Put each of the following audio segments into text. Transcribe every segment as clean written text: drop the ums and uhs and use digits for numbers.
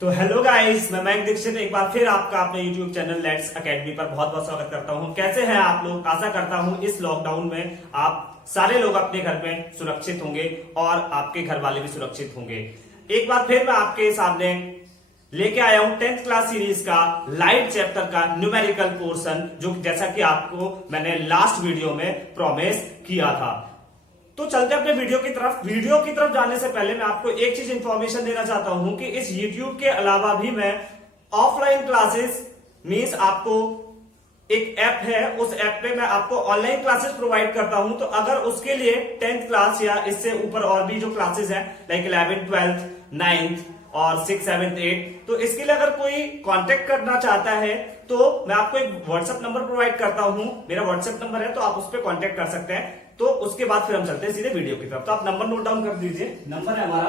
तो hello guys, मैं मयंक दीक्षित एक बार फिर आपका अपने यूट्यूब चैनल लेट्स एकेडमी पर बहुत बहुत स्वागत करता हूं। कैसे हैं आप लोग? आशा करता हूं इस लॉकडाउन में आप सारे लोग अपने घर में सुरक्षित होंगे और आपके घर वाले भी सुरक्षित होंगे। एक बार फिर मैं आपके सामने लेके आया हूं 10th क्लास सीरीज का लाइट चैप्टर का न्यूमेरिकल पोर्शन, जो जैसा कि आपको मैंने लास्ट वीडियो में प्रॉमिस किया था। तो चलते अपने वीडियो की तरफ जाने से पहले मैं आपको एक चीज इंफॉर्मेशन देना चाहता हूं कि इस YouTube के अलावा भी मैं ऑफलाइन क्लासेस मींस आपको एक ऐप है, उस ऐप पे मैं आपको ऑनलाइन क्लासेस प्रोवाइड करता हूं। तो अगर उसके लिए 10th क्लास या इससे ऊपर और भी जो क्लासेस हैं लाइक 11th 12th 9th और 6th 7th 8th, तो इसके लिए अगर कोई कांटेक्ट करना चाहता है तो मैं आपको एक व्हाट्सएप नंबर प्रोवाइड करता हूं। मेरा व्हाट्सएप नंबर है, तो आप उस पर कांटेक्ट कर सकते हैं। तो उसके बाद फिर हम चलते हैं सीधे वीडियो की तरफ। तो आप नंबर नोट डाउन कर दीजिए। नंबर है हमारा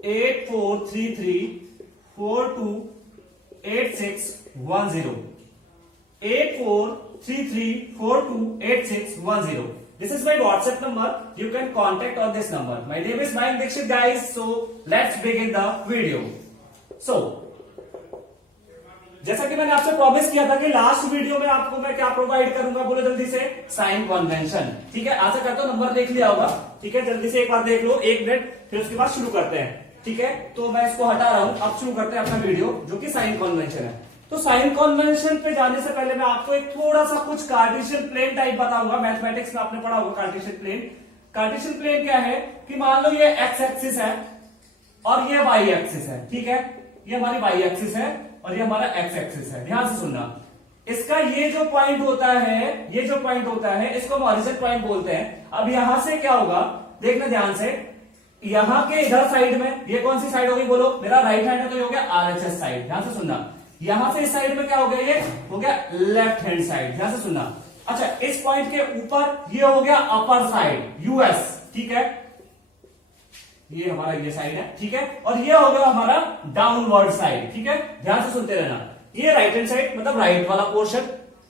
8433428610 8433428610। This is my WhatsApp number. You can contact on this number. My name is Mike Dixit, guys. So let's begin the video. So जैसा कि मैंने आपसे प्रॉमिस किया था कि लास्ट वीडियो में आपको मैं क्या प्रोवाइड करूंगा, बोलो जल्दी से, साइन कन्वेंशन। ठीक है, आशा करता हूं नंबर देख लिया होगा। ठीक है, जल्दी से एक बार देख लो, 1 मिनट, फिर उसके बाद शुरू करते हैं। ठीक है, तो मैं इसको हटा रहा हूं, अब शुरू करते हैं अपना वीडियो जो कि साइन कन्वेंशन है। तो साइन कन्वेंशन पे जाने से पहले मैं आपको एक थोड़ा सा कुछ कार्टेशियन प्लेन टाइप बताऊंगा। मैथमेटिक्स में आपने पढ़ा होगा कार्टेशियन प्लेन। कार्टेशियन प्लेन क्या है कि मान लो ये एक्स एक्सिस है और ये वाई एक्सिस है। ठीक है, ये हमारी वाई एक्सिस है और ये हमारा एक्स एक्सिस है। ध्यान से सुनना, इसका ये जो पॉइंट होता है इसको हम ऑरिजिन पॉइंट बोलते हैं। अब यहां से क्या होगा, देखना ध्यान से, यहां के इधर साइड में ये कौन सी साइड होगी, बोलो, मेरा राइट हैंड है तो ये हो गया आरएचएस साइड। ध्यान से सुनना, यहां से इस साइड में क्या हो गया, ये हो गया लेफ्ट हैंड साइड। ध्यान से सुनना। अच्छा, इस पॉइंट के ऊपर ये हो गया अपर साइड, यूएस। ठीक है, ये हमारा ये साइड है। ठीक है, और ये हो गया हमारा डाउनवर्ड साइड। ठीक है, ध्यान से सुनते रहना। ये राइट हैंड साइड मतलब राइट वाला पोर्शन,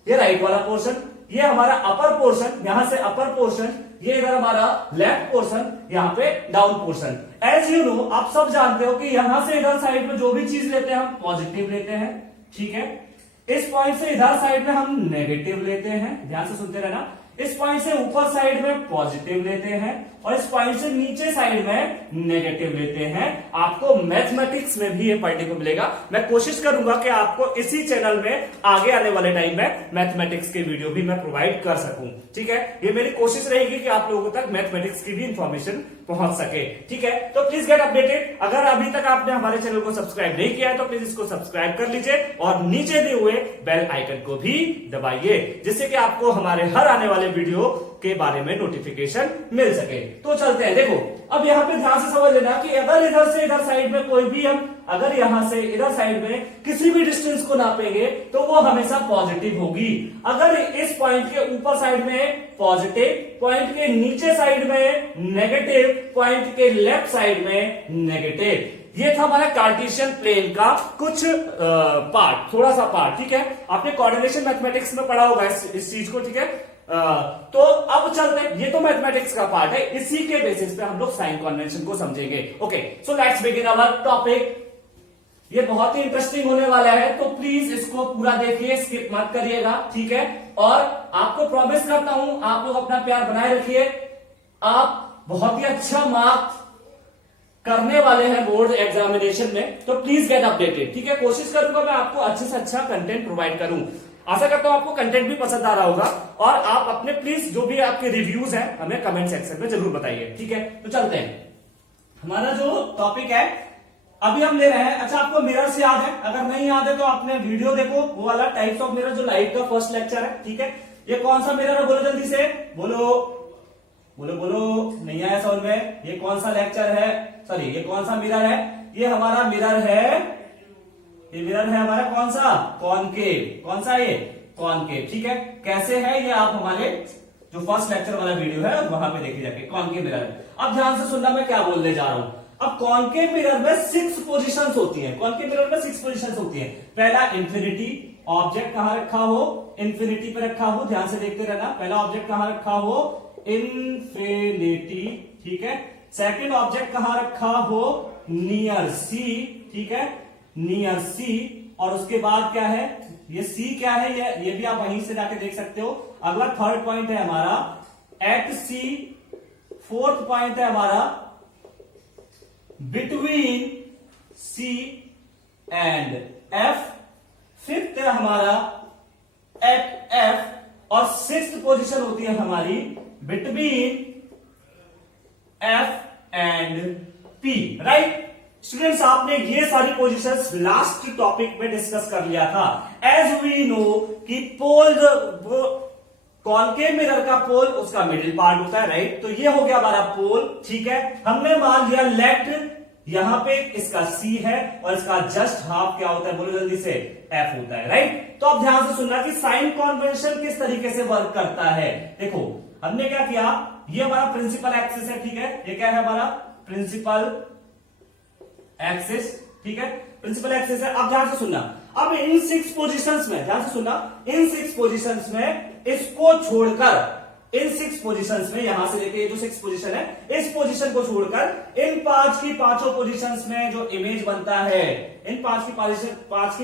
ये राइट वाला पोर्शन, ये हमारा अपर पोर्शन, यहां से अपर पोर्शन, ये इधर हमारा लेफ्ट पोर्शन, यहां पे down portion. As you know, आप सब जानते हो कि यहां से इधर साइड में जो भी चीज लेते हैं हम पॉजिटिव लेते हैं। ठीक है, इस पॉइंट से इधर साइड में हम नेगेटिव लेते हैं। ध्यान से सुनते रहना। इस पॉइंट से ऊपर साइड में पॉजिटिव लेते हैं और इस पॉइंट से नीचे साइड में नेगेटिव लेते हैं। आपको मैथमेटिक्स में भी ये पढ़ने को मिलेगा। मैं कोशिश करूंगा कि आपको इसी चैनल में आगे आने वाले टाइम में मैथमेटिक्स के वीडियो भी मैं प्रोवाइड कर सकूं। ठीक है, ये मेरी कोशिश रहेगी कि आप लोगों तक मैथमेटिक्स की भी इंफॉर्मेशन पहुंच सके। ठीक है, तो प्लीज गेट अपडेटेड। अगर अभी तक आपने हमारे चैनल को सब्सक्राइब नहीं किया है तो प्लीज इसको सब्सक्राइब कर लीजिए और नीचे दिए हुए बेल आइकन को भी दबाइए, जिससे कि आपको हमारे हर आने वाले वीडियो के बारे में नोटिफिकेशन मिल सके। तो चलते हैं। देखो, अब यहाँ पे ध्यान से समझ लेना कि अगर इधर से इधर साइड में कोई भी हम अगर यहां से इधर साइड में किसी भी डिस्टेंस को नापेंगे तो वो हमेशा पॉजिटिव होगी। अगर इस पॉइंट के ऊपर साइड में पॉजिटिव, पॉइंट के नीचे साइड में नेगेटिव, पॉइंट के लेफ्ट साइड में नेगेटिव। ये था हमारा कार्टेशियन प्लेन का कुछ पार्ट, थोड़ा सा पार्ट। ठीक है, आपने कोऑर्डिनेशन मैथमेटिक्स में पढ़ा होगा इस चीज को। ठीक है, तो अब चलते हैं, ये तो मैथमेटिक्स का पार्ट है, इसी के बेसिस पे हम लोग साइन कन्वेंशन को समझेंगे। Okay, so let's begin our topic. ये बहुत ही इंटरेस्टिंग होने वाला है, तो प्लीज इसको पूरा देखिए, स्किप मत करिएगा। ठीक है, और आपको प्रॉमिस करता हूं, आप लोग अपना प्यार बनाए रखिए। आप बहुत ही अच्छा मार्क्स करने वाले हैं बोर्ड एग्जामिनेशन में, तो प्लीज गेट अपडेटेड। ठीक है, कोशिश करूंगा मैं आपको अच्छे से अच्छा कंटेंट प्रोवाइड करूं। आशा करता हूं आपको कंटेंट भी पसंद आ रहा होगा और आप अपने प्लीज जो भी आपके रिव्यूज हैं हमें कमेंट सेक्शन में जरूर बताइए। ठीक है, तो चलते हैं। हमारा जो टॉपिक है अभी हम ले रहे हैं, अच्छा आपको मिरर्स याद है? अगर नहीं याद है तो आपने वीडियो देखो, वो वाला टाइप्स ऑफ मिरर जो लाइट का फर्स्ट लेक्चर है। ठीक है, ये कौन सा मिरर है, बोलो जल्दी से, बोलो बोलो बोलो, नहीं आया समझ में? ये कौन सा लेक्चर है, सॉरी ये कौन सा मिरर है? ये हमारा मिरर है, ये मिरर है हमारा कौन सा, कॉनकेव। कौन सा ये, कॉनकेव। ठीक है, कैसे है ये आप हमारे जो फर्स्ट लेक्चर वाला वीडियो है वहां पे देखिए जाके, कॉनकेव मिरर है। अब ध्यान से सुनना मैं क्या बोलने जा रहा हूं। अब कॉनकेव मिरर में 6 पोजीशंस होती हैं। कॉनकेव मिरर में 6 पोजीशंस होती हैं। पहला इंफिनिटी, ऑब्जेक्ट कहां रखा हो, इंफिनिटी पे रखा हो, ध्यान से देखते रहना। पहला ऑब्जेक्ट कहां रखा हो, इंफिनिटी। ठीक है, सेकंड ऑब्जेक्ट कहां रखा हो, नियर सी। ठीक है, नियर सी, और उसके बाद क्या है, ये सी क्या है, ये भी आप वहीं से जाके देख सकते हो। अगला थर्ड पॉइंट है हमारा एट सी, फोर्थ पॉइंट है हमारा between C and F, fifth है हमारा एट एफ, और सिक्स्थ पोजीशन होती है हमारी between F and P, right. Students, आपने ये सारी पोजीशंस लास्ट टॉपिक में डिस्कस कर लिया था। एज वी नो कि पोल, कॉनकेव मिरर का पोल उसका मिडिल पार्ट होता है, राइट। तो ये हो गया हमारा पोल, ठीक है। हमने मान लिया लेफ्ट, यहां पे इसका C है और इसका जस्ट हाफ क्या होता है, बोलो जल्दी से, F होता है, राइट। तो अब ध्यान से सुनना कि साइन कन्वेंशन किस तरीके से वर्क करता है। देखो हमने क्या किया, ये हमारा प्रिंसिपल एक्सिस है, ठीक है। ये क्या है हमारा प्रिंसिपल एक्सिस, ठीक है, प्रिंसिपल एक्सिस है। अब ध्यान से सुनना, अब इन 6 पोजीशंस में, ध्यान से सुनना, इन 6 पोजीशंस में इसको छोड़कर, इन 6 पोजीशंस में, यहां से लेके ये जो 6 पोजीशन है, इस पोजीशन को छोड़कर इन 5 की पांचों पोजीशंस में जो इमेज बनता है, इन 5 की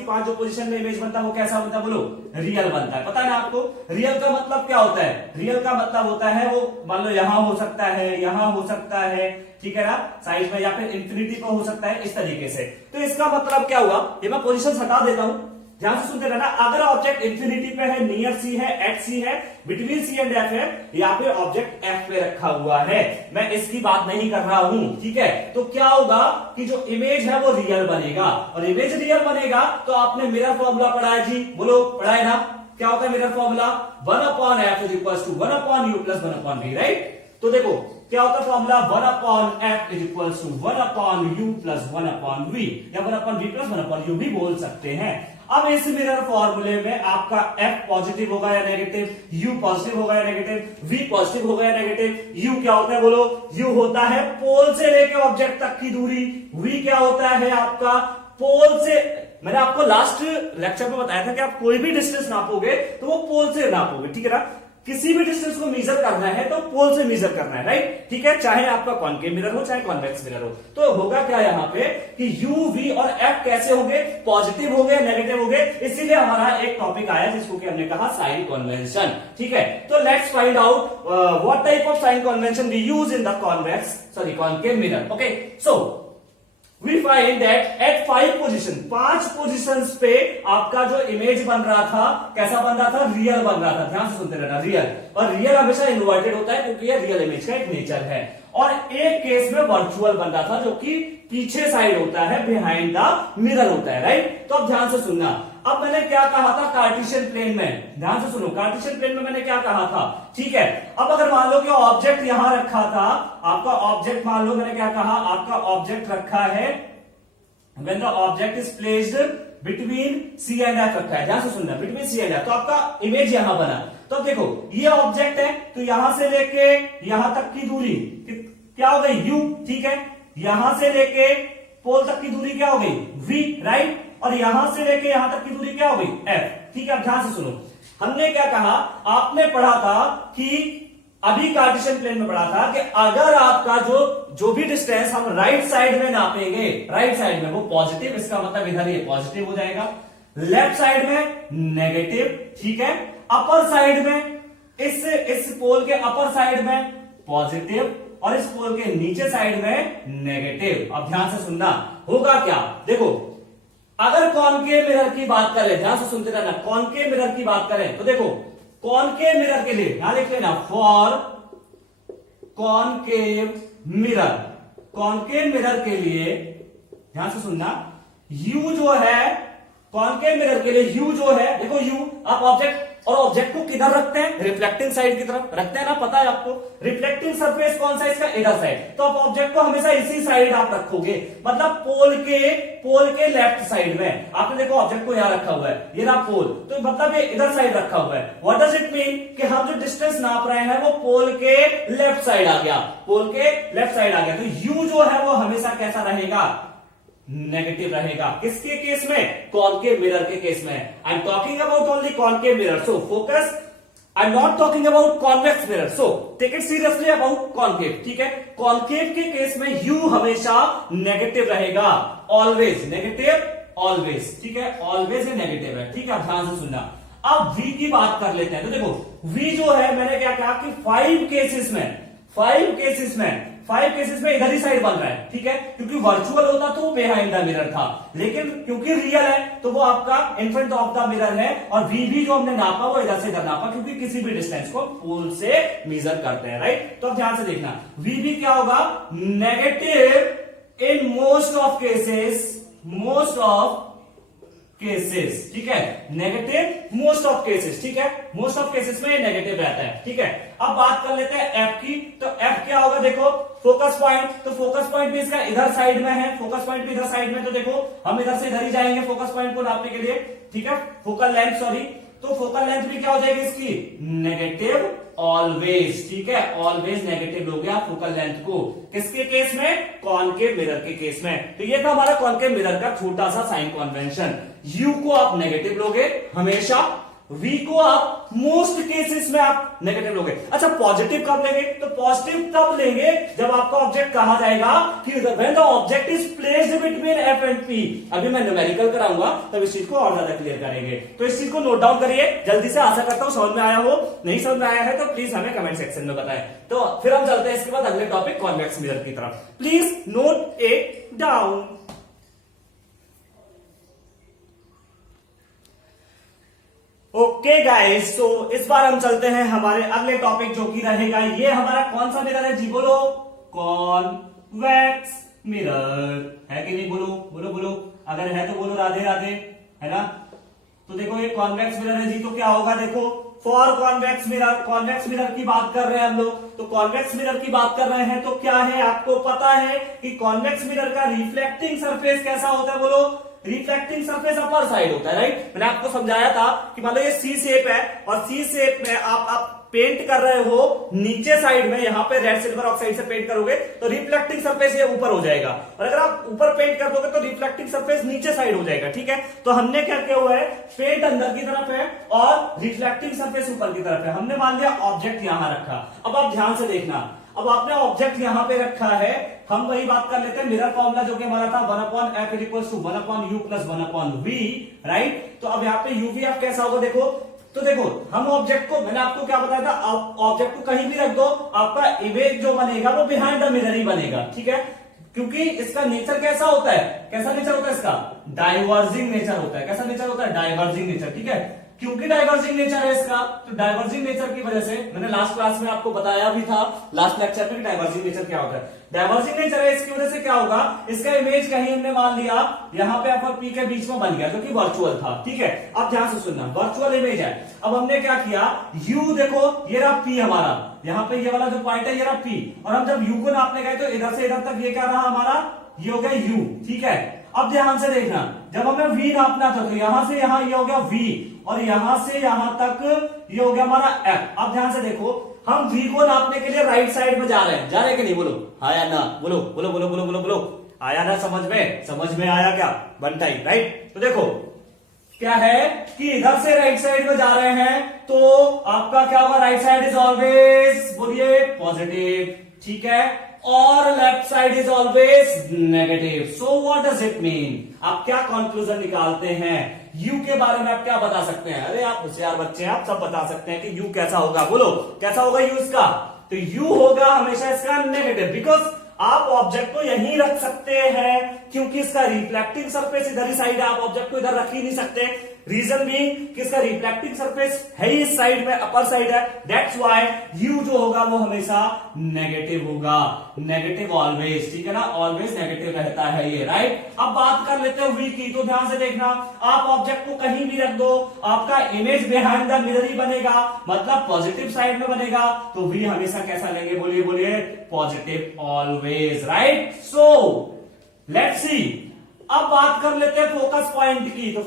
5 जो पोजीशन में इमेज बनता है वो कैसा बनता है, बोलो, रियल बनता है। पता है ना आपको रियल का मतलब क्या होता है? रियल का मतलब होता है वो मान लो यहां हो सकता है, यहां हो सकता है, ठीक है ना, साइज में, या फिर इंफिनिटी पर हो सकता है, इस तरीके से। तो इसका मतलब क्या हुआ, ये मैं पोजीशन हटा देता हूं, ध्यान से सुनते रहना। अगर ऑब्जेक्ट इंफिनिटी पे है, नियर सी है, एट सी है, बिटवीन सी एंड एफ है, या फिर ऑब्जेक्ट एफ पे रखा हुआ है, मैं इसकी बात नहीं कर रहा हूं, ठीक है। तो क्या होगा कि जो इमेज है वो रियल बनेगा, और इमेज रियल बनेगा तो आपने मिरर फॉर्मूला पढ़ा है जी, बोलो पढ़ा है ना। क्या होता है mirror formula, 1/f is equal to 1/u plus 1/v, right. तो देखो क्या होता है formula, 1/f is equal to 1/u plus 1/v, या 1/v प्लस 1/u भी बोल सकते हैं। अब इस मिरर फॉर्मूले में आपका F पॉजिटिव होगा या नेगेटिव, U पॉजिटिव होगा या नेगेटिव, V पॉजिटिव होगा या नेगेटिव। U क्या होता है बोलो, U होता है पोल से लेके ऑब्जेक्ट तक की दूरी, V क्या होता है आपका पोल से, मैंने आपको लास्ट लेक्चर में बताया था कि आप कोई भी डिस्टेंस नापोगे तो वो पोल से नापोगे, ठीक है ना। किसी भी डिस्टेंस को मेजर करना है तो पोल से मेजर करना है, राइट, ठीक है, चाहे आपका कॉनकेव मिरर हो चाहे कॉन्वेक्स मिरर हो। तो होगा क्या यहाँ पे कि U, V और F कैसे होंगे, पॉजिटिव हो गए, नेगेटिव हो गए, इसीलिए हमारा एक टॉपिक आया जिसको कि हमने कहा साइन कन्वेंशन, ठीक है। तो let's find out what type of sign convention we use in the concave mirror. Okay, so we find that at 5 position, 5 positions पे आपका जो इमेज बन रहा था कैसा बन रहा था, रियल बन रहा था। ध्यान से सुनते रहना, रियल, और रियल हमेशा इन्वर्टेड होता है क्योंकि ये रियल इमेज का एक नेचर है। और एक केस में वर्चुअल बन रहा था जो कि पीछे साइड होता है, बिहाइंड द मिरर होता है, राइट। तो अब ध्यान से सुनना, अब मैंने क्या कहा था कार्टेशियन प्लेन में, ध्यान से सुनो, कार्टेशियन प्लेन में मैंने क्या कहा था, ठीक है। अब अगर मान लो कि ऑब्जेक्ट यहां रखा था, आपका ऑब्जेक्ट मान लो, मैंने क्या कहा, आपका ऑब्जेक्ट रखा है, when the object is placed between C and F रखा है, ध्यान से सुनना, between C and F, तो आपका इमेज यहां बना। तो अब देखो ये ऑब्जेक्ट है, तो यहां से लेके यहां तक की दूरी क्या हो गई, U, ठीक है। यहां से लेके पोल तक की दूरी क्या हो गई, V, राइट। और यहां से लेके यहां तक की दूरी क्या हो गई, F, ठीक है। अब ध्यान से सुनो, हमने क्या कहा, आपने पढ़ा था कि अभी कार्टेशियन प्लेन में पढ़ा था कि अगर आपका जो भी डिस्टेंस हम राइट साइड में नापेंगे, राइट साइड में वो पॉजिटिव, इसका मतलब इधर ये पॉजिटिव हो जाएगा, लेफ्ट साइड में नेगेटिव, ठीक है, अपर साइड में इस पोल के अपर साइड में पॉजिटिव, और इस पोल के नीचे साइड में नेगेटिव। अब ध्यान से सुनना, होगा क्या, देखो अगर कॉनकेव मिरर की बात करें, ध्यान से सुनते रहना, कॉनकेव मिरर की बात करें तो देखो कॉनकेव मिरर के लिए यहां लिख लेना, for concave mirror, concave mirror के लिए ध्यान से सुनना, U जो है कॉनकेव मिरर के लिए, U जो है, देखो U, आप ऑब्जेक्ट और ऑब्जेक्ट को किधर रखते हैं, रिफ्लेक्टिंग साइड की तरफ रखते हैं ना, पता है आपको, रिफ्लेक्टिंग सरफेस कौन सा इसका, इधर साइड। तो आप ऑब्जेक्ट को हमेशा इसी साइड आप रखोगे, मतलब पोल के लेफ्ट साइड में। आपने देखो ऑब्जेक्ट को यहां रखा हुआ है, ये रहा पोल, तो मतलब ये इधर साइड रखा हुआ है। व्हाट डज इट मीन कि हम जो डिस्टेंस नाप रहे हैं वो पोल के लेफ्ट साइड आ गया, पोल के लेफ्ट साइड आ गया। तो U जो है वो हमेशा कैसा रहेगा, नेगेटिव रहेगा। किसके केस में, कॉनकेव मिरर के केस में। I am talking about only concave mirror. So focus I am not talking about convex mirror, so take it seriously about concave, ठीक है। कॉन्केव के केस में यू हमेशा नेगेटिव रहेगा, ऑलवेज नेगेटिव, ऑलवेज, ठीक है, ऑलवेज ये नेगेटिव है, ठीक है। ध्यान से सुनना। अब v की बात कर लेते हैं। तो देखो v जो है, मैंने क्या कहा कि 5 केसेस में इधर ही साइड बन रहा है, ठीक है, क्योंकि वर्चुअल होता तो बिहाइंड द मिरर था, लेकिन क्योंकि रियल है तो वो आपका in front of the mirror है। और v भी जो हमने नापा वो इधर से इधर नापा, क्योंकि किसी भी डिस्टेंस को पोल से मेजर करते हैं, राइट। तो अब ध्यान से देखना, v भी क्या होगा, negative in most of cases, ठीक है, नेगेटिव मोस्ट ऑफ केसेस, ठीक है, मोस्ट ऑफ केसेस में ये नेगेटिव रहता है, ठीक है। अब बात कर लेते हैं एफ की। तो एफ क्या होगा, देखो फोकस पॉइंट, तो फोकस पॉइंट भी इसका इधर साइड में है, फोकस पॉइंट भी इधर साइड में, तो देखो हम इधर से इधर ही जाएंगे फोकस पॉइंट को नापने के लिए, ठीक है, फोकल लेंथ, सॉरी। तो फोकल लेंथ भी क्या हो जाएगी इसकी, नेगेटिव ऑलवेज, ठीक है, ऑलवेज नेगेटिव हो गया फोकल लेंथ को, किसके केस में, कॉनकेव मिरर के केस में। तो ये था हमारा कॉनकेव मिरर का छोटा सा साइन कन्वेंशन। यू को आप नेगेटिव लोगे हमेशा, v को आप मोस्ट केसेस में आप नेगेटिव लोगे। अच्छा, पॉजिटिव कब लेंगे, तो पॉजिटिव तब लेंगे जब आपका ऑब्जेक्ट कहा जाएगा कि when the object is placed between f and p। अभी मैं न्यूमेरिकल कराऊंगा तब इस चीज को और ज्यादा क्लियर करेंगे, तो इस चीज को नोट डाउन करिए जल्दी से। आशा करता हूं समझ में आया हो, नहीं समझ में आया है तो प्लीज हमें कमेंट सेक्शन में बताएं। तो फिर हम चलते हैं इसके बाद अगले टॉपिक कॉन्वेक्स मिरर की तरफ। Please note it down. Okay guys, तो इस बार हम चलते हैं हमारे अगले टॉपिक जो कि रहेगा, ये हमारा कौन सा मिरर है जी, बोलो, कॉन्वेक्स मिरर है कि नहीं, बोलो बोलो बोलो, अगर है तो बोलो राधे राधे, है ना। तो देखो ये कॉन्वेक्स मिरर है जी, तो क्या होगा, देखो फॉर कॉन्वेक्स मिरर की बात कर रहे हैं हम लोग। तो कॉन्वेक्स मिरर की बात कर रहे हैं तो क्या है, आपको पता है कि कॉन्वेक्स मिरर का रिफ्लेक्टिंग सरफेस कैसा होता है, बोलो, रिफ्लेक्टिंग सरफेस अपर साइड होता है, राइट। मैंने आपको समझाया था कि मान लो ये सी शेप है और सी शेप में आप पेंट कर रहे हो नीचे साइड में, यहां पे रेड सिल्वर ऑक्साइड से पेंट करोगे तो रिफ्लेक्टिंग सरफेस ये ऊपर हो जाएगा, और अगर आप ऊपर पेंट कर दोगे तो रिफ्लेक्टिंग सरफेस नीचे साइड हो जाएगा, ठीक है। तो हमने क्या किया हुआ है, पेंट अंदर की तरफ है और रिफ्लेक्टिंग सरफेस ऊपर की तरफ है। हमने मान लिया ऑब्जेक्ट यहां रखा। अब आप ध्यान से देखना, अब आपने ऑब्जेक्ट यहां पे रखा है, हम वही बात कर लेते हैं मिरर फॉर्मूला जो कि हमारा था 1/f = 1/u + 1/v, राइट। तो अब यहाँ पे uvf कैसा होगा, देखो, तो देखो हम ऑब्जेक्ट को, मैंने आपको क्या बताया था, ऑब्जेक्ट को कहीं भी रख दो, आपका इमेज जो बनेगा वो बिहाइंड द मिरर ही बनेगा, ठीक है, क्योंकि इसका नेचर कैसा होता है, कैसा नेचर होता है इसका, डाइवर्जिंग नेचर होता है। कैसा नेचर होता है, डाइवर्जिंग नेचर, ठीक है। क्योंकि डाइवर्जिंग नेचर है इसका, तो डाइवर्जिंग नेचर की वजह से, मैंने लास्ट क्लास में आपको बताया भी था, लास्ट लेक्चर में, डाइवर्जिंग नेचर क्या होता है। डाइवर्जिंग नेचर है, इसकी वजह से क्या होगा, इसका इमेज कहीं हमने मान लिया यहाँ पे f और p के बीच में बन गया, जो कि वर्चुअल था, ठीक है। अब ध्यान से सुनना, वर्चुअल इमेज है। अब हमने क्या किया, u देखो ये रहा p हमारा, यहाँ पे ये वाला जो पॉइंट है ये रहा p, और हम जब u को नापने गए तो इधर से इधर तक ये क्या रहा हमारा, ये हो गया u, ठीक है। अब ध्यान से देखना, जब हमें v नापना था तो यहां से यहां ये हो गया v, और यहां से यहां तक ये हो गया हमारा f। अब ध्यान से देखो, हम v को नापने के लिए राइट साइड में जा रहे हैं कि नहीं, बोलो हाँ या ना, बोलो बोलो बोलो बोलो बोलो बोलो, आया ना समझ में आया क्या, बनता ही, राइट। तो देखो क्या है कि इधर से राइट साइड में जा रहे हैं तो आपका क्या होगा, राइट साइड इज ऑलवेज, बोलिए, पॉजिटिव, ठीक है, और left side is always negative. So what does it mean, आप क्या कंक्लूजन निकालते हैं, यू के बारे में आप क्या बता सकते हैं, अरे आप होशियार बच्चे हैं, आप सब बता सकते हैं कि यू कैसा होगा, बोलो कैसा होगा यू इसका, तो यू होगा हमेशा इसका नेगेटिव, बिकॉज आप ऑब्जेक्ट को यहीं रख सकते हैं क्योंकि इसका रिफ्लेक्टिंग सरफेस इधर ही साइड है, आप ऑब्जेक्ट को इधर रख ही नहीं सकते, रीजन भी कि इसका रिफ्लेक्टिंग सरफेस है ही इस साइड में, अपर साइड है, दैट्स व्हाई यू जो होगा वो हमेशा नेगेटिव होगा, नेगेटिव ऑलवेज, ठीक है ना, ऑलवेज नेगेटिव रहता है ये, राइट। अब बात कर लेते हैं वी की, तो ध्यान से देखना, आप ऑब्जेक्ट को कहीं भी रख दो, आपका इमेज बिहाइंड द मिरर ही बनेगा, मतलब पॉजिटिव साइड में बनेगा, तो वी हमेशा कैसा लेंगे, बोलिए बोलिए, positive always, right. So let's see, अब बात कर लेते हैं फोकस पॉइंट की, तो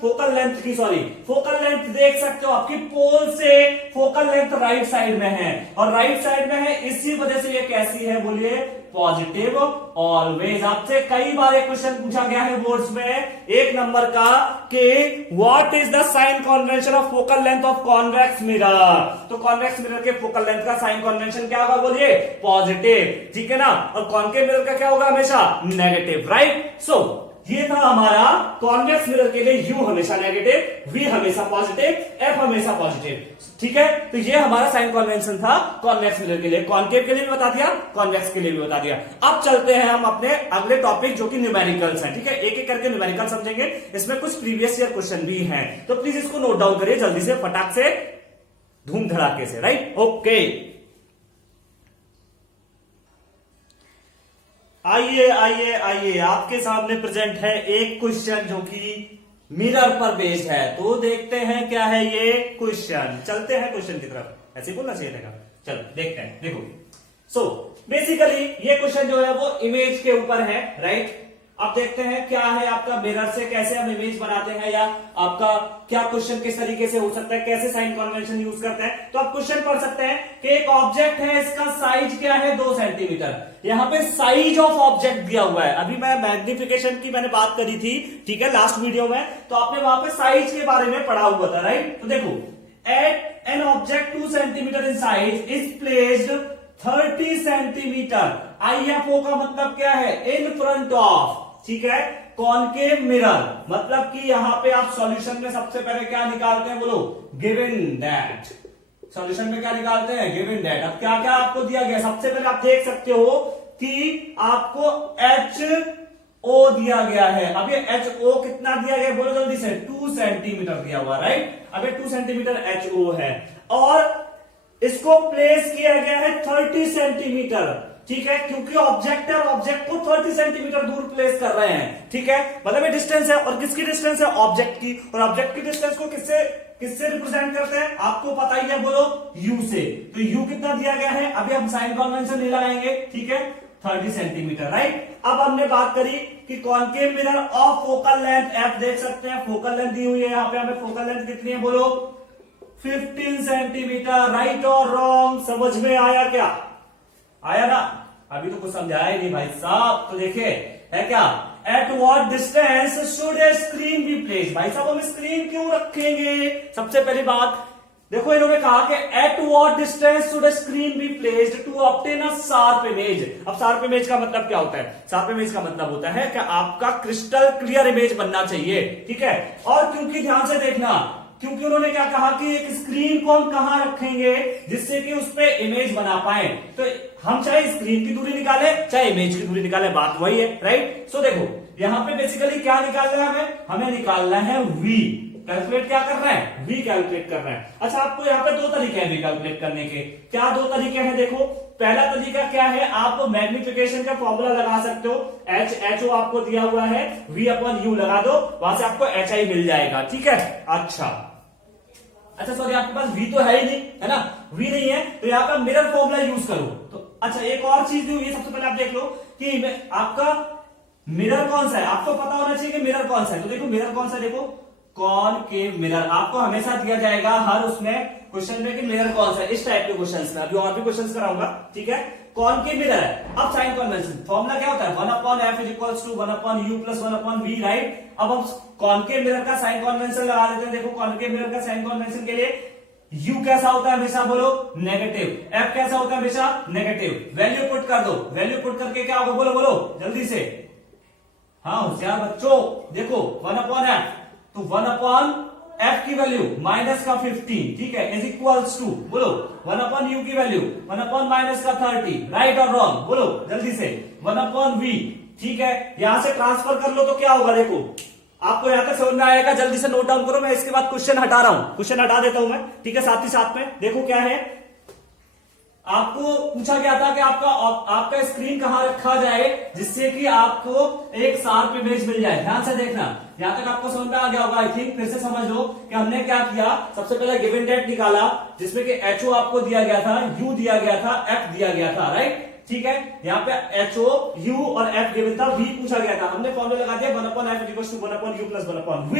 फोकल लेंथ की, सॉरी फोकल लेंथ देख सकते हो आपकी पोल से फोकल लेंथ राइट साइड में है, और राइट साइड में है इसी वजह से ये कैसी है, बोलिए पॉजिटिव ऑलवेज। आपसे कई बार एक क्वेश्चन पूछा गया है बोर्ड्स में 1 नंबर का कि what is the sign convention of focal length of convex mirror. तो कॉन्वेक्स मिरर के फोकल लेंथ का साइन कन्वेंशन क्या होगा, बोलिए पॉजिटिव, ठीक है ना। और कॉन्केव मिरर का क्या होगा, हमेशा नेगेटिव, राइट। सो ये था हमारा कॉन्वेक्स मिरर के लिए U हमेशा नेगेटिव, V हमेशा पॉजिटिव, F हमेशा पॉजिटिव, ठीक है। तो ये हमारा साइन कन्वेंशन था कॉन्वेक्स मिरर के लिए। कॉन्केव के लिए भी बता दिया, कॉन्वेक्स के लिए भी बता दिया। अब चलते हैं हम अपने अगले टॉपिक जो कि न्यूमेरिकल्स हैं, ठीक है। एक एक करके न्यूमेरिकल समझेंगे, इसमें कुछ प्रीवियस ईयर क्वेश्चन भी हैं, तो प्लीज इसको नोट डाउन करिए जल्दी से, फटाक से, धूम धड़ाके से, राइट। ओके, आइए आइए आइए, आपके सामने प्रेजेंट है एक क्वेश्चन जो कि मिरर पर बेस्ड है। तो देखते हैं क्या है ये क्वेश्चन। चलते हैं क्वेश्चन की तरफ, ऐसे बोलना चाहिए था। चलो देखते हैं, देखो। सो बेसिकली ये क्वेश्चन जो है वो इमेज के ऊपर है, राइट। अब देखते हैं क्या है आपका मिरर से कैसे हम इमेज बनाते हैं, या आपका क्या क्वेश्चन किस तरीके से हो सकता है, कैसे साइन कन्वेंशन यूज करते हैं। तो आप क्वेश्चन पढ़ सकते हैं कि एक ऑब्जेक्ट है, इसका साइज क्या है 2 सेंटीमीटर। यहां पे साइज ऑफ ऑब्जेक्ट दिया हुआ है। अभी मैं मैग्निफिकेशन की मैंने बात करी थी, ठीक है, लास्ट वीडियो में, तो आपने वहां पे साइज के बारे में पढ़ा हुआ था, राइट। तो देखो, at an object 2 centimetre in size is placed 30 centimetre. IFO का मतलब क्या है, इन फ्रंट ऑफ, ठीक है, कॉनकेव मिरर। मतलब कि यहां पे आप सॉल्यूशन में सबसे पहले क्या निकालते हैं, बोलो, गिवन दैट। सॉल्यूशन में क्या निकालते हैं, गिवन दैट। अब क्या क्या आपको दिया गया, सबसे पहले आप देख सकते हो कि आपको HO दिया गया है। अब ये HO कितना दिया गया, बोलो जल्दी से, 2 सेंटीमीटर दिया हुआ, राइट। अब ये 2 सेंटीमीटर HO है, और इसको प्लेस किया गया है 30 सेंटीमीटर, ठीक है, क्योंकि ऑब्जेक्ट है और ऑब्जेक्ट को 30 सेंटीमीटर दूर प्लेस कर रहे हैं, ठीक है। मतलब ये डिस्टेंस है, और किसकी डिस्टेंस है, ऑब्जेक्ट की। और ऑब्जेक्ट की डिस्टेंस को किससे रिप्रेजेंट करते हैं, आपको पता ही है, बोलो U से। तो U कितना दिया गया है, अभी हम साइन कन्वेंशन नहीं लगाएंगे, ठीक है, 30 सेंटीमीटर, राइट। अब हमने बात करी कि concave mirror of focal length F, देख सकते हैं फोकल लेंथ दी हुई है, यहाँ पे हमें फोकल लेंथ कितनी है, बोलो 15 सेंटीमीटर, राइट और रॉन्ग, समझ में आया क्या, आया ना। अभी तो कुछ समझाया ही नहीं भाई साहब। तो देखिए है क्या, eight what distance should a screen be placed. भाई साहब हम स्क्रीन क्यों रखेंगे, सबसे पहली बात देखो, इन्होंने कहा कि at what distance should a screen be placed to obtain a sharp image. अब शार्प इमेज का मतलब क्या होता है, शार्प इमेज का मतलब होता है कि आपका क्रिस्टल क्लियर इमेज बनना चाहिए, ठीक है। और क्योंकि ध्यान से देखना, क्योंकि उन्होंने क्या कहा कि एक स्क्रीन को हम कहां रखेंगे जिससे कि उस पर इमेज बना पाए। तो हम चाहे स्क्रीन की दूरी निकाले, चाहे इमेज की दूरी निकाले, बात वही है, राइट। सो देखो यहां पे बेसिकली क्या निकालना है, हमें निकालना है V। कैलकुलेट क्या कर रहे हैं, V कैलकुलेट कर रहे हैं। अच्छा, आपको यहाँ पे 2 तरीके हैं V कैलकुलेट करने के। क्या 2 तरीके हैं, देखो। पहला तरीका क्या है, आप मैग्निफिकेशन का फॉर्मूला लगा सकते हो। HO आपको दिया हुआ है, V/U लगा दो, वहां से आपको HI मिल जाएगा, ठीक है। अच्छा सॉरी, आपके पास V तो है ही नहीं, है ना, V नहीं है, तो यहाँ पे मिरर फॉर्मूला यूज करो। तो अच्छा, एक और चीज दी हुई है, सबसे पहले आप देख लो कि आपका मिरर कौन सा है, आपको पता होना चाहिए कि मिरर कौन सा है। तो देखो मिरर कौन सा है, देखो कॉनकेव मिरर। आपको हमेशा दिया जाएगा हर उसमें क्वेश्चन में कि मिरर कौन सा है, इस टाइप के क्वेश्चंस में। अभी और भी क्वेश्चंस कराऊंगा, ठीक है। कॉनकेव मिरर है। अब साइन कन्वेंशन फॉर्मूला क्या होता है, 1/f = 1/u + 1/v, राइट। अब हम कॉनकेव मिरर का साइन कन्वेंशन लगा देते हैं। देखो कॉनकेव मिरर का साइन कन्वेंशन के लिए U कैसा होता है हमेशा, बोलो नेगेटिव। F कैसा होता है हमेशा, नेगेटिव। वैल्यू पुट कर दो, वैल्यू पुट करके क्या होगा, बोलो बोलो जल्दी से। हाँ होशियार बच्चों, देखो 1/f, तो 1/f की वैल्यू माइनस का 15, ठीक है, इज इक्वल्स टू, बोलो 1/u की वैल्यू 1/- का 30, राइट और रॉन्ग, बोलो जल्दी से। 1/v, ठीक है। यहां से ट्रांसफर कर लो तो क्या होगा, देखो आपको यहां तक समझ में आएगा, जल्दी से नोट डाउन करो। मैं इसके बाद क्वेश्चन हटा रहा हूं, क्वेश्चन हटा देता हूं मैं, ठीक है। साथ ही साथ में देखो क्या है, आपको पूछा गया था कि आपका स्क्रीन कहां रखा जाए जिससे कि आपको एक शार्प इमेज मिल जाए। ध्यान से देखना, यहां तक आपको समझ में आ गया होगा आई थिंक। फिर से समझ लो कि हमने क्या किया, सबसे पहले गिवन डेट निकाला जिसमें कि HO आपको दिया गया था, U दिया गया था, F दिया गया था, राइट। ठीक है। यहाँ पे HO, U और F गिवन था, V पूछा गया था, हमने फॉर्मूला लगा दिया 1/f = 1/u + 1/v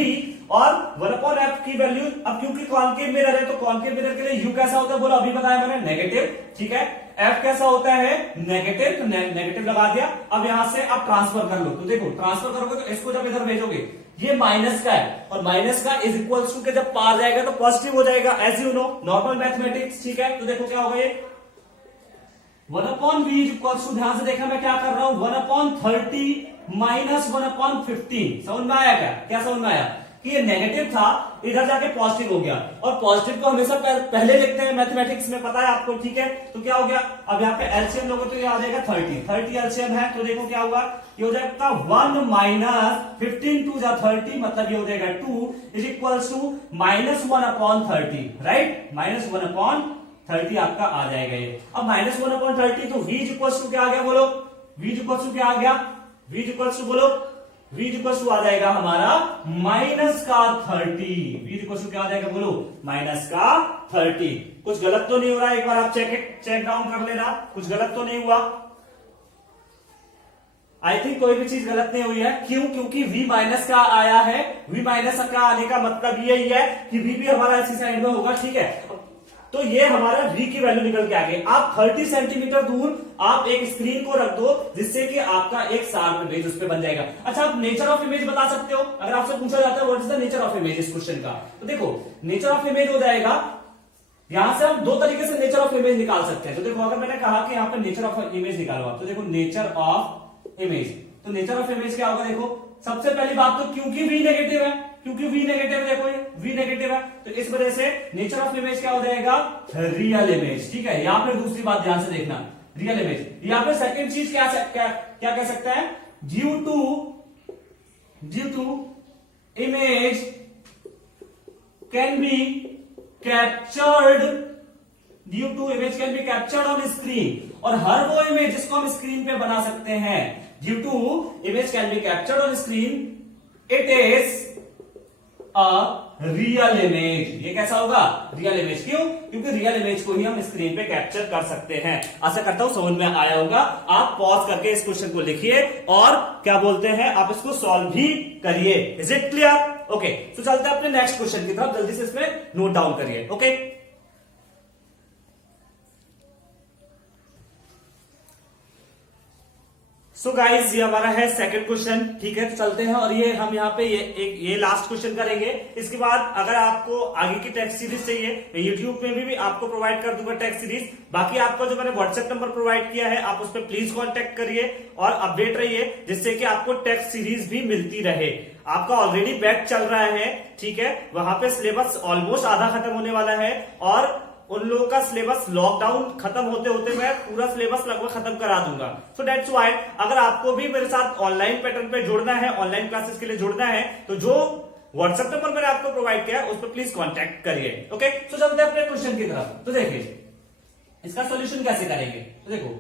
और 1/f की वैल्यू, अब क्योंकि कॉन्केव मिरर है तो कॉन्केव मिरर के लिए U कैसा होता है बोला, अभी बताया मैंने, नेगेटिव, ठीक है। F कैसा होता है, नेगेटिव, तो नेगेटिव लगा दिया। अब यहां से आप ट्रांसफर कर लो, तो देखो ट्रांसफर करोगे तो इसको जब इधर भेजोगे ये माइनस का है और माइनस का इज इक्वल टू के जब पार जाएगा तो पॉजिटिव हो जाएगा, as you know normal mathematics, ठीक है। तो देखो क्या होगा, ये 1/v इज इक्वल टू, ध्यान से देखा मैं क्या कर रहा हूं, 1/30 माइनस 1/15। समझ में आया क्या समझ में आया कि ये नेगेटिव था, इधर जाके पॉजिटिव हो गया, और पॉजिटिव को हमेशा पहले लिखते हैं मैथमेटिक्स में, पता है आपको, ठीक है। तो क्या हो गया, अब यहाँ पे एलसीएम लोगे तो ये आ जाएगा 30 एलसीएम है, तो देखो क्या हुआ, ये हो जाएगा 1 माइनस 15 2 जा 30, मतलब ये हो जाएगा 2 इज इक्वल टू -1/30, राइट, -1/30 आपका आ जाएगा ये। अब -1/30 तो v इज इक्वल टू क्या आ गया बोलो, v इज इक्वल टू क्या आ गया, v इज इक्वल टू बोलो, v इज इक्वल टू आ जाएगा हमारा -30, v इज इक्वल टू क्या आ जाएगा बोलो, -30। कुछ गलत तो नहीं हो रहा है, एक बार आप चेक डाउन कर लेना, कुछ गलत तो नहीं हुआ, आई थिंक कोई भी चीज गलत नहीं हुई है। क्यों, क्योंकि v माइनस का आया है, v माइनस का आने का मतलब यही है कि v भी हमारा इसी साइड में होगा, ठीक है। तो ये हमारा v की वैल्यू निकल के आ गई। आप 30 सेंटीमीटर दूर आप एक स्क्रीन को रख दो जिससे कि आपका एक शार्प इमेज उस पर बन जाएगा। अच्छा, आप नेचर ऑफ इमेज बता सकते हो, अगर आपसे पूछा जाता है what is the nature of image इस क्वेश्चन का, तो देखो नेचर ऑफ इमेज हो जाएगा, यहां से हम दो तरीके से नेचर ऑफ इमेज निकाल सकते हैं। तो देखो अगर मैंने कहा कि यहाँ पे नेचर ऑफ इमेज निकालो आप, तो देखो नेचर ऑफ इमेज, तो नेचर ऑफ इमेज क्या होगा, देखो सबसे पहली बात तो क्योंकि v नेगेटिव है, क्योंकि v नेगेटिव, देखो ये v नेगेटिव है तो इस वजह से नेचर ऑफ इमेज क्या हो जाएगा, रियल इमेज, ठीक है। यहां पे दूसरी बात ध्यान से देखना, रियल इमेज। यहां पे सेकंड चीज क्या कह सकते हैं, due to image can be captured, due to image can be captured on screen, और हर वो इमेज जिसको हम स्क्रीन पे बना सकते हैं, due to image can be captured on screen, it is a real image. ये कैसा होगा, रियल इमेज। क्यों, क्योंकि रियल इमेज को ही हम स्क्रीन पे कैप्चर कर सकते हैं। आशा करता हूं समझ में आया होगा। आप पॉज करके इस क्वेश्चन को लिखिए और क्या बोलते हैं, आप इसको सॉल्व भी करिए। Is it clear? ओके, तो चलते हैं अपने नेक्स्ट क्वेश्चन की तरफ, जल्दी से इसमें नोट डाउन करिए। ओके, सो गाइज ये हमारा है सेकंड क्वेश्चन, ठीक है। तो चलते हैं और ये हम यहाँ पे ये लास्ट क्वेश्चन करेंगे। इसके बाद अगर आपको आगे की टेक्स्ट सीरीज चाहिए, यूट्यूब में भी आपको प्रोवाइड कर दूंगा टेक्स्ट सीरीज। बाकी आपको जो मैंने व्हाट्सएप नंबर प्रोवाइड किया है आप उस पर प्लीज कॉन्टेक्ट करिए और अपडेट रहिए, जिससे कि आपको टेक्स्ट सीरीज भी मिलती रहे। आपका ऑलरेडी बैच चल रहा है, ठीक है, वहां पे सिलेबस ऑलमोस्ट आधा खत्म होने वाला है, और उन लोगों का सिलेबस लॉकडाउन खत्म होते होते मैं पूरा सिलेबस लगभग खत्म करा दूंगा। सो दैट्स व्हाई अगर आपको भी मेरे साथ ऑनलाइन पैटर्न पे जुड़ना है, ऑनलाइन क्लासेस के लिए जुड़ना है, तो जो व्हाट्सएप नंबर मैंने आपको प्रोवाइड किया है उस पर प्लीज कांटेक्ट करिए। ओके, सो चलते हैं अपने क्वेश्चन की तरफ। तो देखिए इसका सोल्यूशन कैसे करेंगे। तो देखो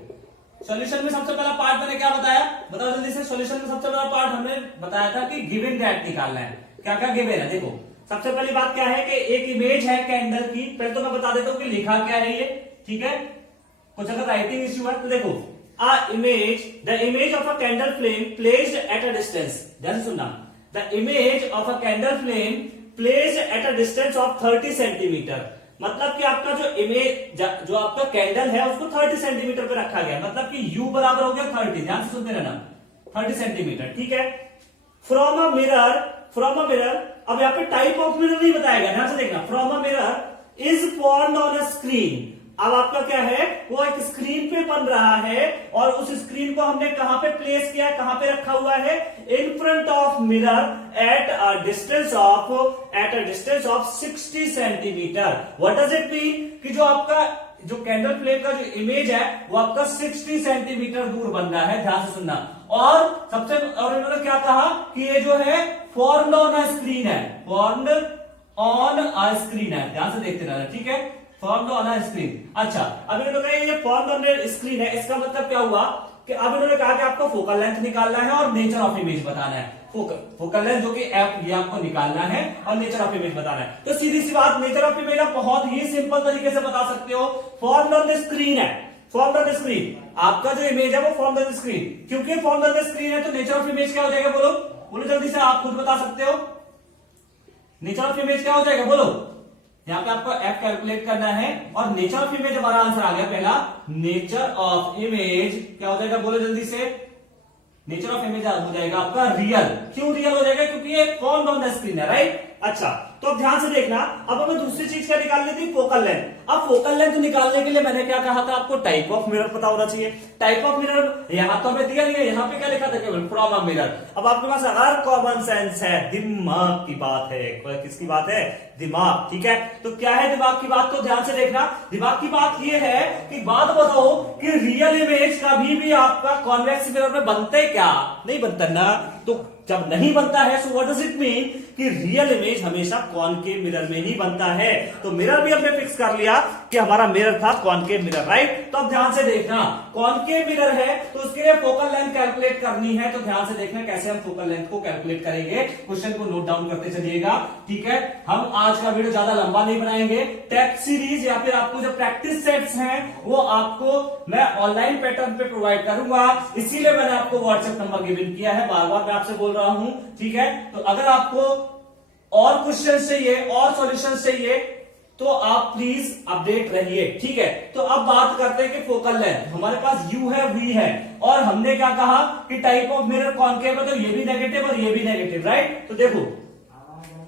सोल्यूशन में सबसे पहला पार्ट मैंने क्या बताया, बताओ जल्दी से। सोल्यूशन में सबसे पहला पार्ट हमने बताया था कि गिवन दैट निकालना है। क्या क्या गिवन है, देखो सबसे पहली बात क्या है कि एक इमेज है कैंडल की। पहले तो मैं बता देता हूं कि लिखा क्या है ये, ठीक है। कुछ अगर राइटिंग इश्यू है तो देखो, the image of a candle flame placed at a distance, ध्यान सुनना, the image of a candle flame placed at a distance of 30 centimetre. मतलब कि आपका जो इमेज, जो आपका कैंडल है उसको 30 सेंटीमीटर पे रखा गया, मतलब कि u बराबर हो गया 30, ध्यान से सुनते रहना, 30 सेंटीमीटर, ठीक है। फ्रॉम अ मिरर, अब यहाँ पे टाइप ऑफ मिरर नहीं बताया गया, ध्यान से देखना। From a mirror is formed on a screen. अब आपका क्या है, वो एक स्क्रीन पे बन रहा है, और उस स्क्रीन को हमने कहां पे प्लेस किया है, कहां पे रखा हुआ है, in front of mirror at a distance of 60 centimetre. What does it mean कि जो आपका जो कैंडल फ्लेम का जो इमेज है वो आपका 60 सेंटीमीटर दूर बन रहा है, ध्यान से सुनना। और इन्होंने क्या कहा कि ये जो है फॉर्म्ड ऑन अ स्क्रीन है, फॉर्म्ड ऑन अ स्क्रीन है, ध्यान से देखते रहना, ठीक है, फॉर्म्ड ऑन अ स्क्रीन। अच्छा, अब इन्होंने ये फॉर्म्ड ऑन अ स्क्रीन है, इसका मतलब क्या हुआ कि अब इन्होंने कहा कि आपको फोकल लेंथ निकालना है और नेचर ऑफ इमेज बताना है। फोकल लेंथ जो कि एफ, ये आपको निकालना है और नेचर ऑफ इमेज बताना है। तो सीधी सी बात, नेचर ऑफ इमेज आप बहुत ही सिंपल तरीके से बता सकते हो। फॉर्म्ड ऑन द स्क्रीन है, फॉर्म द स्क्रीन, आपका जो इमेज है वो फॉर्म द स्क्रीन, क्योंकि फॉर्म द स्क्रीन है तो नेचर ऑफ इमेज क्या हो जाएगा, बोलो बोलो जल्दी से, आप खुद बता सकते हो। नेचर ऑफ इमेज क्या हो जाएगा, बोलो। यहां पे आपको एफ कैलकुलेट करना है और नेचर ऑफ इमेज हमारा आंसर आ गया पहला। नेचर ऑफ इमेज क्या हो जाएगा, बोलो जल्दी से। नेचर ऑफ इमेज हो जाएगा आपका रियल। क्यों रियल हो जाएगा, क्योंकि ये फॉर्म ऑन द स्क्रीन है, राइट। अच्छा, तो अब ध्यान से देखना, अब हमें दूसरी चीज क्या निकालनी थी, फोकल लेंथ। अब फोकल लेंथ निकालने के लिए मैंने क्या कहा था आपको, टाइप ऑफ मिरर पता होना चाहिए। टाइप ऑफ मिरर यहां तो हमें दिया नहीं है, यहां पे क्या लिखा था, केवल फ्रॉम अ मिरर। अब आपके पास हर कॉमन सेंस है, दिमाग की बात है। किसकी बात है, दिमाग, ठीक है। तो क्या है दिमाग की बात, तो ध्यान से देखना। दिमाग की बात ये है कि बात बताओ कि रियल इमेज कभी भी आपका कॉन्वेक्स मिरर में बनता है क्या, नहीं बनता ना। तो जब नहीं बनता है so what does it mean कि रियल इमेज हमेशा कॉनकेव मिरर में ही बनता है। तो मिरर भी हमने फिक्स कर लिया कि हमारा मिरर था कॉनकेव मिरर, राइट। तो अब ध्यान से देखना, कॉनकेव मिरर है तो उसके लिए फोकल लेंथ कैलकुलेट करनी है। तो ध्यान से देखना कैसे हम फोकल लेंथ को कैलकुलेट करेंगे, क्वेश्चन को नोट डाउन करते चलिएगा, ठीक है। हम आज का वीडियो ज्यादा लंबा नहीं बनाएंगे। टेस्ट सीरीज या फिर आपको जो प्रैक्टिस सेट्स हैं वो आपको मैं ऑनलाइन पैटर्न पे प्रोवाइड करूंगा, इसीलिए मैंने आपको व्हाट्सएप नंबर गिवन किया है, बार बार मैं आपसे बोल रहा हूं, ठीक है। तो अगर आपको और क्वेश्चन चाहिए और सॉल्यूशन चाहिए तो आप प्लीज अपडेट रहिए, ठीक है। तो अब बात करते हैं कि फोकल लेंथ हमारे पास u है, v है, और हमने क्या कहा कि टाइप ऑफ मिरर कॉनकेव है, तो ये भी नेगेटिव और ये भी नेगेटिव, राइट। तो देखो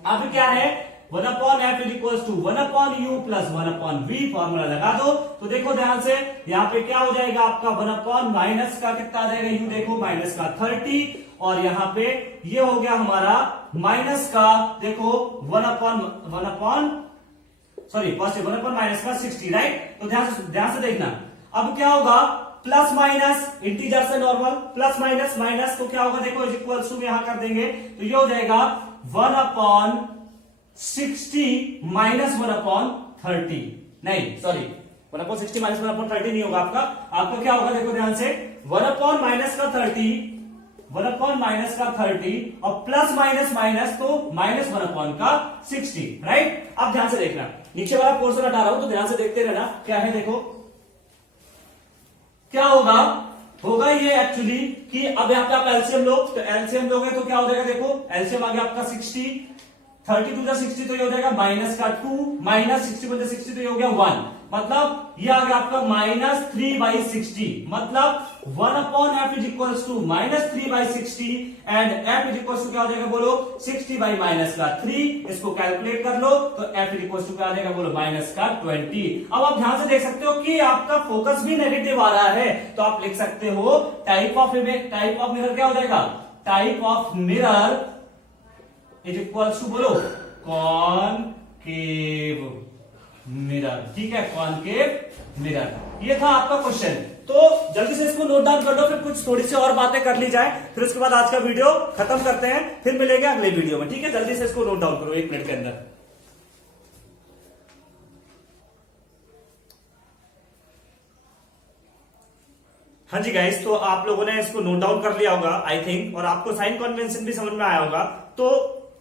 अब क्या है, 1/f equals to 1/u plus 1/v, formula लगा दो। तो देखो ध्यान से, यहाँ पे क्या हो जाएगा आपका 1/ माइनस का कितना आ जाएगा, u देखो माइनस का 30, और यहाँ पे ये हो गया हमारा माइनस का, देखो 1/1 माइनस का 60, राइट। तो ध्यान से देखना, अब क्या होगा, प्लस माइनस इंटीजर से नॉर्मल, प्लस माइनस माइनस, तो क्या होगा, देखो इज इक्वल्स टू यहां कर देंगे तो ये हो जाएगा 1/60 माइनस 1/30, नहीं सॉरी 1/60 माइनस 1/30 नहीं होगा आपका क्या होगा, देखो ध्यान से 1/ माइनस का 30 और प्लस माइनस माइनस तो माइनस 1/60, राइट। अब ध्यान से देखना, नीचे वाला पोर्शन हटा रहा हूं तो ध्यान से देखते रहना क्या है। देखो क्या होगा ये एक्चुअली कि अब यहां पे आप एलसीएम लो, तो एलसीएम लोगे तो क्या हो जाएगा, देखो एलसीएम आ गया आपका 60, 30 टू 60 तो ये हो जाएगा माइनस का 2, माइनस 60 में 60 तो ये हो गया 1, मतलब ये आ गया आपका -3/60, मतलब 1/f is equals to -3/60 and f is equals to क्या हो जाएगा, बोलो 60/-3, इसको कैलकुलेट कर लो तो f इज इक्वल्स टू क्या आ जाएगा, बोलो -20। अब आप ध्यान से देख सकते हो कि आपका फोकस भी नेगेटिव आ रहा है, तो आप लिख सकते हो टाइप ऑफ मिरर क्या हो जाएगा, type of mirror is equals to बोलो कॉनकेव मिरर, ठीक है, कॉनकेव मिरर। ये था आपका क्वेश्चन। तो जल्दी से इसको नोट डाउन कर लो, फिर कुछ थोड़ी सी और बातें कर ली जाए, फिर उसके बाद आज का वीडियो खत्म करते हैं, फिर मिलेंगे अगले वीडियो में, ठीक है। जल्दी से इसको नोट डाउन करो 1 मिनट के अंदर। हाँ जी गाइस, तो आप लोगों ने इसको नोट डाउन कर लिया होगा आई थिंक, और आपको साइन कन्वेंशन भी समझ में आया होगा। तो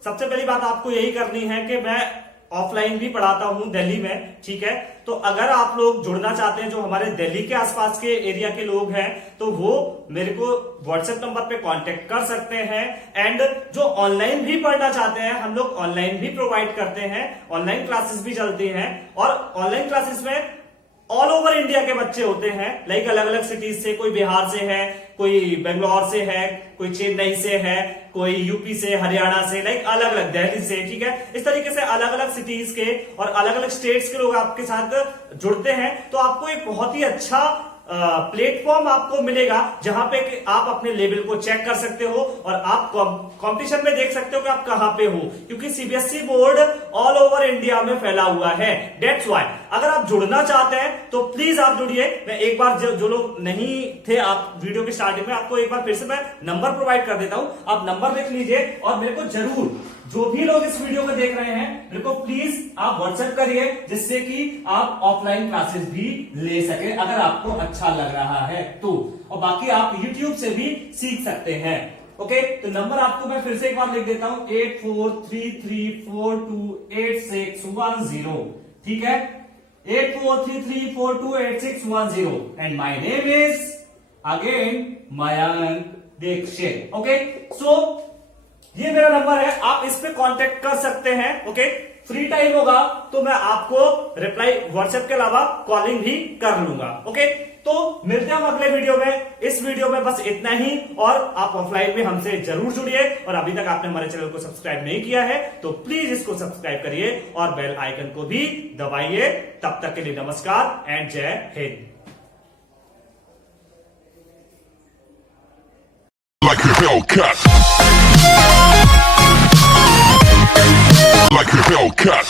सबसे पहली बात आपको यही करनी है कि मैं ऑफलाइन भी पढ़ाता हूं दिल्ली में, ठीक है। तो अगर आप लोग जुड़ना चाहते हैं, जो हमारे दिल्ली के आसपास के एरिया के लोग हैं, तो वो मेरे को व्हाट्सएप नंबर पे कांटेक्ट कर सकते हैं। एंड जो ऑनलाइन भी पढ़ना चाहते हैं, हम लोग ऑनलाइन भी प्रोवाइड करते हैं, ऑनलाइन क्लासेस भी चलती हैं, और ऑनलाइन क्लासेस में ऑल ओवर इंडिया के बच्चे होते हैं, लाइक अलग अलग सिटीज से, कोई बिहार से है, कोई बेंगलोर से है, कोई चेन्नई से है, कोई यूपी से, हरियाणा से, लाइक अलग अलग, दिल्ली से, ठीक है। इस तरीके से अलग अलग सिटीज के और अलग अलग स्टेट्स के लोग आपके साथ जुड़ते हैं, तो आपको एक बहुत ही अच्छा प्लेटफॉर्म आपको मिलेगा जहां पे कि आप अपने लेवल को चेक कर सकते हो और आप कंपटीशन में देख सकते हो कि आप कहां पे हो, क्योंकि CBSE board all over India में फैला हुआ है। डेट्स व्हाई अगर आप जुड़ना चाहते हैं तो प्लीज आप जुड़िए। मैं एक बार जो लोग नहीं थे आप वीडियो की स्टार्टिंग में, आपको एक बार फिर से मैं नंबर प्रोवाइड कर देता हूं, आप नंबर लिख लीजिए और मेरे को जरूर, जो भी लोग इस वीडियो को देख रहे हैं, मेरे को प्लीज आप व्हाट्सएप करिए, जिससे कि आप ऑफलाइन क्लासेस भी ले सके अगर आपको अच्छा लग रहा है तो, और बाकी आप यूट्यूब से भी सीख सकते हैं। ओके, तो नंबर आपको मैं फिर से एक बार लिख देता हूं, 8433428610, ठीक है। 8433428610 and my name is again Mayank Dixit. Okay, so ये मेरा नंबर है, आप इस पे कांटेक्ट कर सकते हैं. ओके, फ्री टाइम होगा तो मैं आपको रिप्लाई व्हाट्सएप के अलावा कॉलिंग भी कर लूंगा. ओके, तो मिलते हैं हम अगले वीडियो में. इस वीडियो में बस इतना ही, और आप ऑफलाइन में हमसे जरूर जुड़िए. और अभी तक आपने हमारे चैनल को सब्सक्राइब नहीं किया है तो प्लीज इसको सब्सक्राइब करिए और बेल आइकन को भी दबाइए. तब तक के लिए नमस्कार एंड जय Hind. Like a Hellcat. Like a Hellcat.